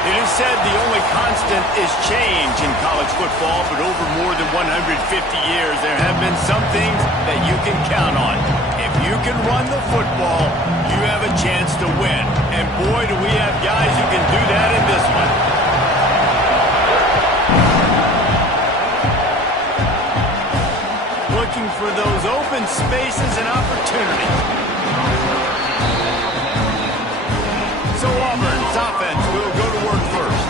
It is said the only constant is change in college football, but over more than 150 years, there have been some things that you can count on. If you can run the football, you have a chance to win. And boy, do we have guys who can do that in this one. Looking for those open spaces and opportunities. So Auburn's offense will go to work first.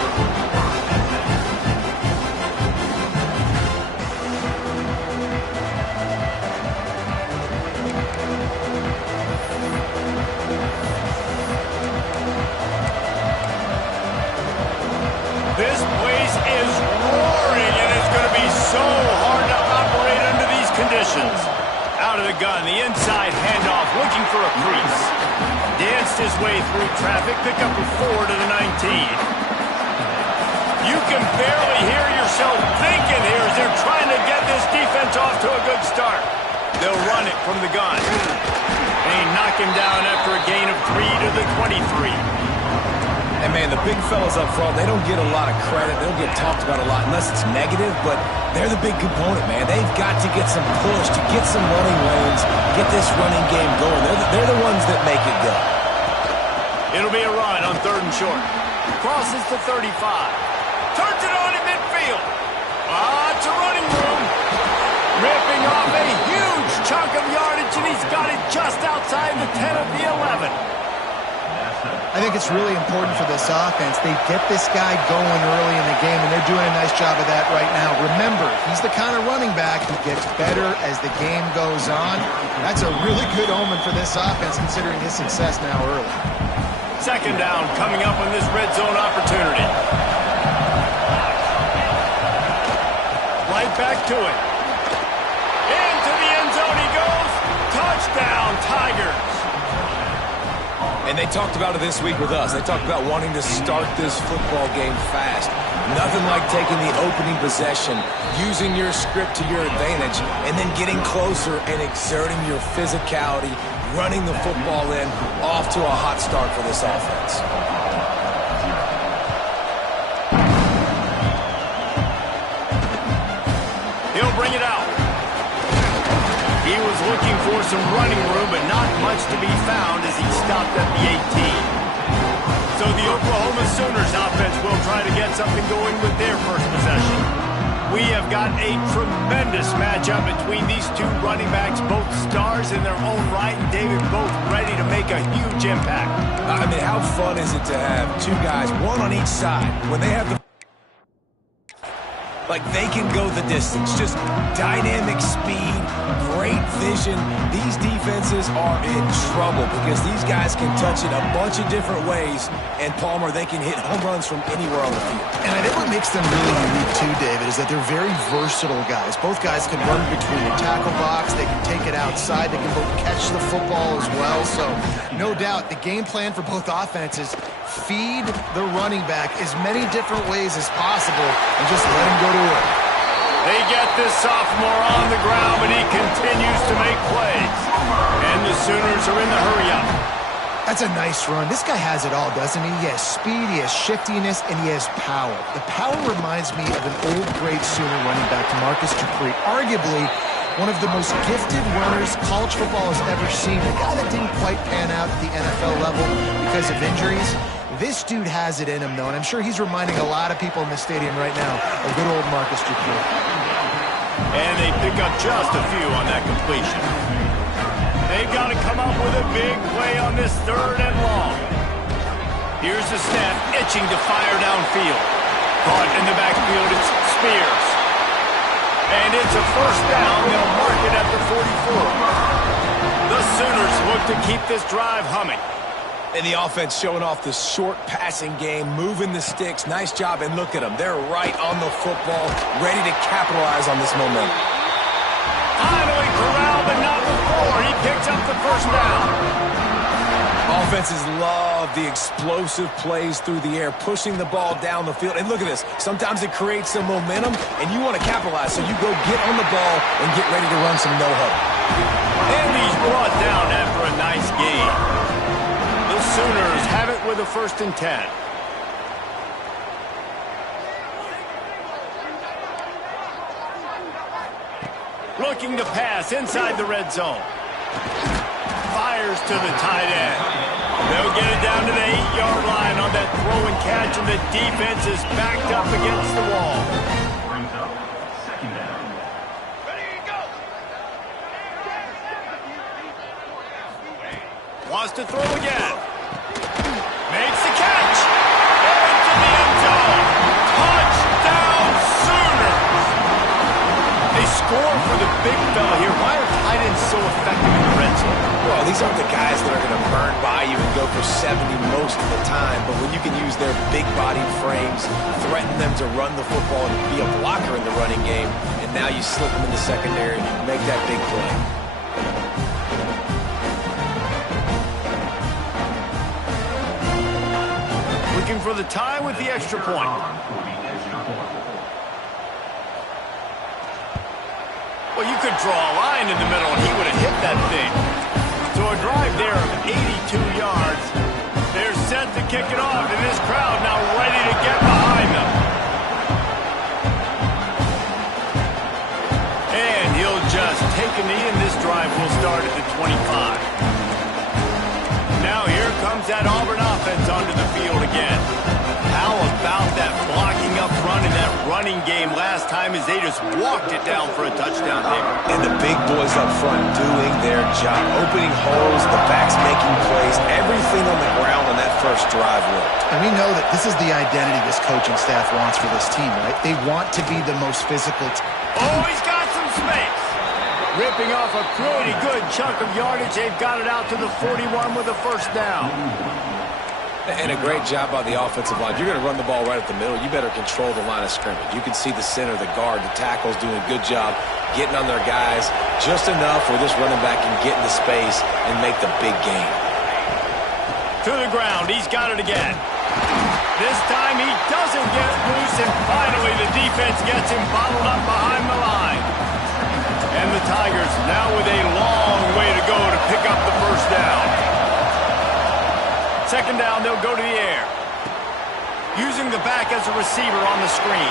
This place is roaring, and it's going to be so hard to operate under these conditions. Out of the gun, the inside handoff, looking for a crease. Danced his way through traffic, pick up a 4 to the 19. You can barely hear yourself thinking here as they're trying to get this defense off to a good start. They'll run it from the gun. They knock him down after a gain of 3 to the 23. And, man, the big fellas up front, they don't get a lot of credit. They don't get talked about a lot unless it's negative, but they're the big component, man. They've got to get some push, to get some running lanes, get this running game going. They're the ones that make it go. It'll be a run on 3rd and short. Crosses to 35. Turns it on in midfield. It's a running room. Ripping off a huge chunk of yardage, and he's got it just outside the 10 of the 11. I think it's really important for this offense. They get this guy going early in the game, and they're doing a nice job of that right now. Remember, he's the kind of running back who gets better as the game goes on. That's a really good omen for this offense, considering his success now early. 2nd down coming up on this red zone opportunity. Right back to it. Into the end zone he goes. Touchdown, Tigers. And they talked about it this week with us. They talked about wanting to start this football game fast. Nothing like taking the opening possession, using your script to your advantage, and then getting closer and exerting your physicality, running the football in, off to a hot start for this offense. He'll bring it out. He was looking for some running room, but not much to be found as he stopped at the 18. So the Oklahoma Sooners offense will try to get something going with their first possession. We have got a tremendous matchup between these two running backs, both stars in their own right, and David, both ready to make a huge impact. I mean, how fun is it to have two guys, one on each side, when they have the... Like, they can go the distance. Just dynamic speed, great vision. These defenses are in trouble because these guys can touch it a bunch of different ways. And, Palmer, they can hit home runs from anywhere on the field. And I think what makes them really unique, too, David, is that they're very versatile guys. Both guys can run between the tackle box. They can take it outside. They can both catch the football as well. So, no doubt, the game plan for both offenses, feed the running back as many different ways as possible and just let him go to work. They get this sophomore on the ground, but he continues to make plays. And the Sooners are in the hurry-up. That's a nice run. This guy has it all, doesn't he? He has speed, he has shiftiness, and he has power. The power reminds me of an old great Sooner running back, Marcus Dupree, arguably one of the most gifted runners college football has ever seen. A guy that didn't quite pan out at the NFL level because of injuries. This dude has it in him, though, and I'm sure he's reminding a lot of people in the stadium right now of good old Marcus Dupree. And they pick up just a few on that completion. They've got to come up with a big play on this 3rd and long. Here's the snap, itching to fire downfield. Caught in the backfield, it's Spears. And it's a 1st down. They'll mark it at the 44. The Sooners look to keep this drive humming. And the offense showing off the short passing game, moving the sticks. Nice job, and look at them. They're right on the football, ready to capitalize on this momentum. Finally corralled, but not before. He picks up the 1st down. Offenses love the explosive plays through the air, pushing the ball down the field. And look at this. Sometimes it creates some momentum, and you want to capitalize. So you go get on the ball and get ready to run some no-huddle. And he's brought down after a nice game. Sooners have it with a 1st and 10. Looking to pass inside the red zone. Fires to the tight end. They'll get it down to the 8-yard line on that throw and catch, and the defense is backed up against the wall. Brings up 2nd down. Ready to go. Wants to throw again. Makes the catch. Into the end zone. Touchdown Sooners. They score for the big fella here. Why are tight ends so effective in the red zone? Well, these aren't the guys that are going to burn by you and go for 70 most of the time, but when you can use their big-bodied frames, threaten them to run the football and be a blocker in the running game, and now you slip them in the secondary and you make that big play. Looking for the tie with the extra point. Well, you could draw a line in the middle, and he would have hit that thing. So a drive there of 82 yards. They're set to kick it off, and this crowd now ready to get behind them. And he'll just take a knee, and this drive will start at the 25. Now here comes that Auburn offense onto the field again. How about that blocking up front in that running game last time as they just walked it down for a touchdown there. And the big boys up front doing their job, opening holes, the backs making plays, everything on the ground on that first drive worked. And we know that this is the identity this coaching staff wants for this team, right? They want to be the most physical team. Oh, he's got some space. Ripping off a pretty good chunk of yardage. They've got it out to the 41 with a 1st down. And a great job by the offensive line. If you're going to run the ball right at the middle, you better control the line of scrimmage. You can see the center, the guard, the tackles doing a good job getting on their guys just enough where this running back can get into space and make the big gain. To the ground. He's got it again. This time he doesn't get it loose, and finally the defense gets him bottled up behind the line. And the Tigers now with a long way to go to pick up the 1st down. 2nd down, they'll go to the air. Using the back as a receiver on the screen.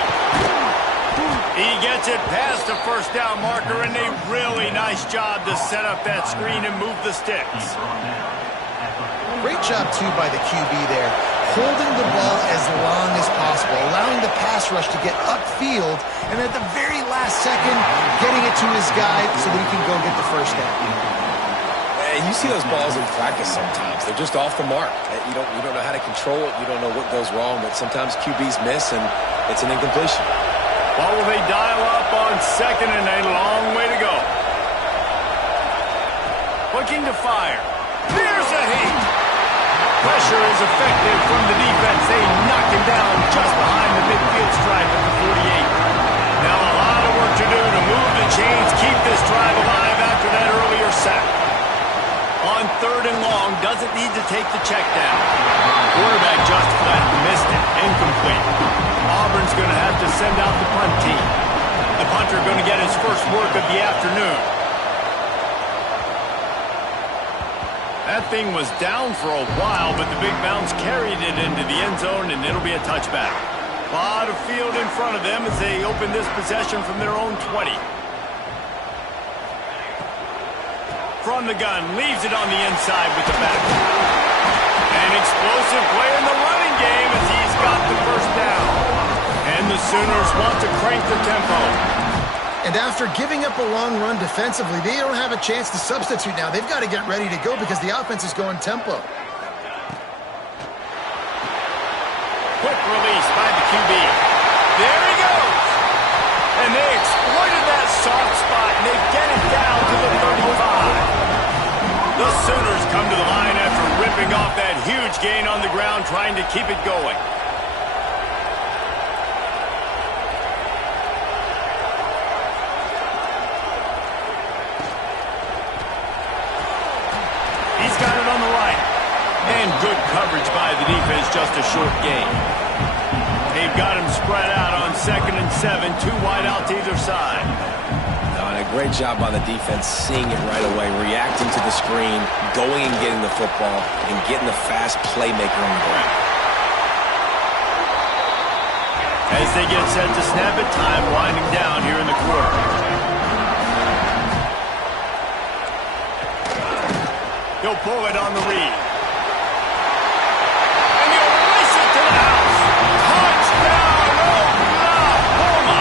He gets it past the 1st down marker, and a really nice job to set up that screen and move the sticks. Great job, too, by the QB there. Holding the ball as long as possible, allowing the pass rush to get upfield, and at the very last second, getting it to his guy so that he can go get the 1st down. And you see those balls in practice sometimes. They're just off the mark. You don't know how to control it. You don't know what goes wrong, but sometimes QBs miss, and it's an incompletion. Well, will they dial up on 2nd and a long way to go? Looking to fire. There's a hit. Pressure is effective from the defense. They knock him down just behind the midfield stripe at the 48. Now a lot of work to do to move the chains, keep this drive alive after that earlier sack. On 3rd and long, doesn't need to take the check down. Quarterback just flat missed it. Incomplete. Auburn's going to have to send out the punt team. The punter going to get his first work of the afternoon. That thing was down for a while, but the big bounce carried it into the end zone, and it'll be a touchback. A lot of field in front of them as they open this possession from their own 20. From the gun, leaves it on the inside with the back. An explosive play in the running game as he's got the 1st down. And the Sooners want to crank the tempo. And after giving up a long run defensively, they don't have a chance to substitute now. They've got to get ready to go because the offense is going tempo. Quick release by the QB. There he goes. And they exploited that soft spot, and they get it down to the 35. The Sooners come to the line after ripping off that huge gain on the ground, trying to keep it going. He's got it on the right. And good coverage by the defense, just a short gain. They've got him spread out on 2nd and 7, 2 wide out to either side. And a great job by the defense seeing it right away, reacting to the screen, going and getting the football, and getting the fast playmaker on the ground. As they get set to snap it, time winding down here in the quarter. He'll pull it on the read. And he'll release it to the house. Touchdown, Oklahoma!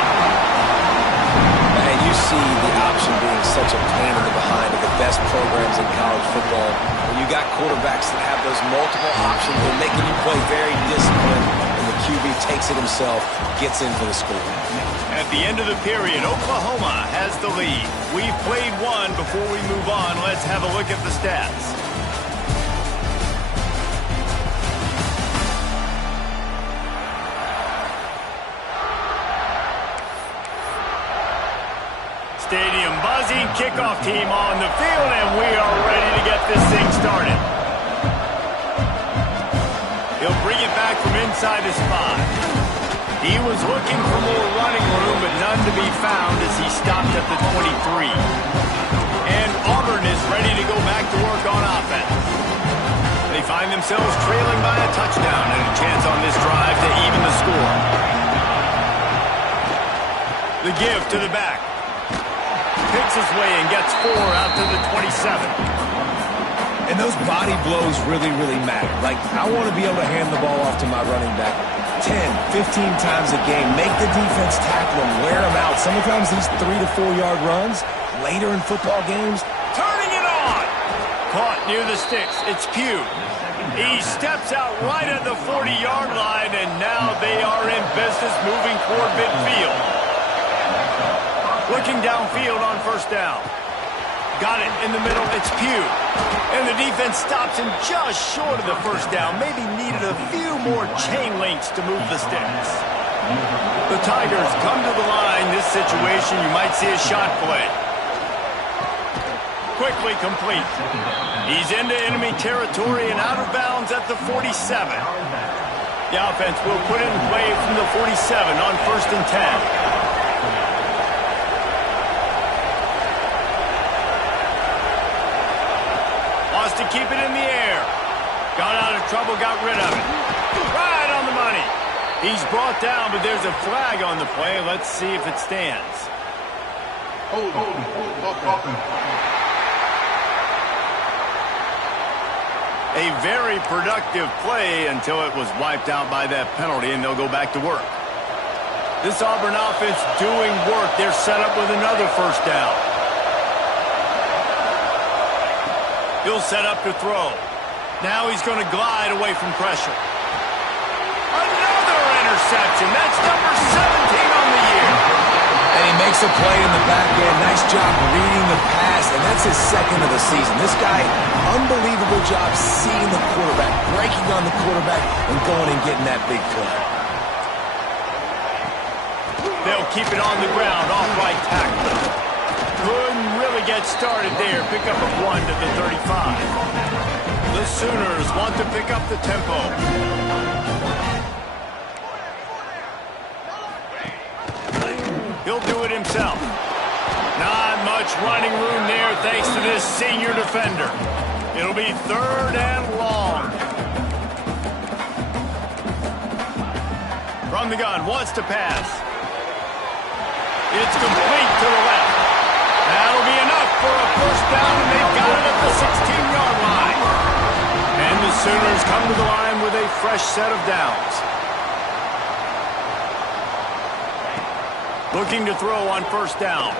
And you see the option being such a pain in the behind of the best programs in college football. When you got quarterbacks that have those multiple options, they're making you play very disciplined, and the QB takes it himself, gets in for the score. At the end of the period, Oklahoma has the lead. We've played one. Before we move on, let's have a look at the stats. Stadium buzzing, kickoff team on the field, and we are ready to get this thing started. He'll bring it back from inside his 5. He was looking for more running room, but none to be found as he stopped at the 23. And Auburn is ready to go back to work on offense. They find themselves trailing by a touchdown and a chance on this drive to even the score. The give to the back. Picks his way and gets 4 out to the 27. And those body blows really, really matter. Like, I want to be able to hand the ball off to my running back 10, 15 times a game. Make the defense tackle him, wear him out. Sometimes these 3 to 4 yard runs later in football games. Turning it on. Caught near the sticks. It's Pugh. He steps out right at the 40-yard line, and now they are in business moving toward midfield. Looking downfield on first down. Got it in the middle. It's Pugh. And the defense stops him just short of the first down. Maybe needed a few more chain links to move the sticks. The Tigers come to the line. This situation, you might see a shot play. Quickly complete. He's into enemy territory and out of bounds at the 47. The offense will put it in play from the 47 on 1st and 10. To keep it in the air. Got out of trouble, got rid of it. Right on the money. He's brought down, but there's a flag on the play. Let's see if it stands. A very productive play until it was wiped out by that penalty, and they'll go back to work. This Auburn offense doing work. They're set up with another first down. He'll set up to throw. Now he's going to glide away from pressure. Another interception. That's number 17 on the year. And he makes a play in the back end. Nice job reading the pass, and that's his 2nd of the season. This guy, unbelievable job seeing the quarterback, breaking on the quarterback, and going and getting that big play. They'll keep it on the ground, off right tackle. Couldn't really get started there. Pick up a 1 to the 35. The Sooners want to pick up the tempo. He'll do it himself. Not much running room there thanks to this senior defender. It'll be 3rd and long. From the gun, wants to pass. It's complete to the left. That'll be enough for a first down, and they've got it at the 16-yard line. And the Sooners come to the line with a fresh set of downs. Looking to throw on first down.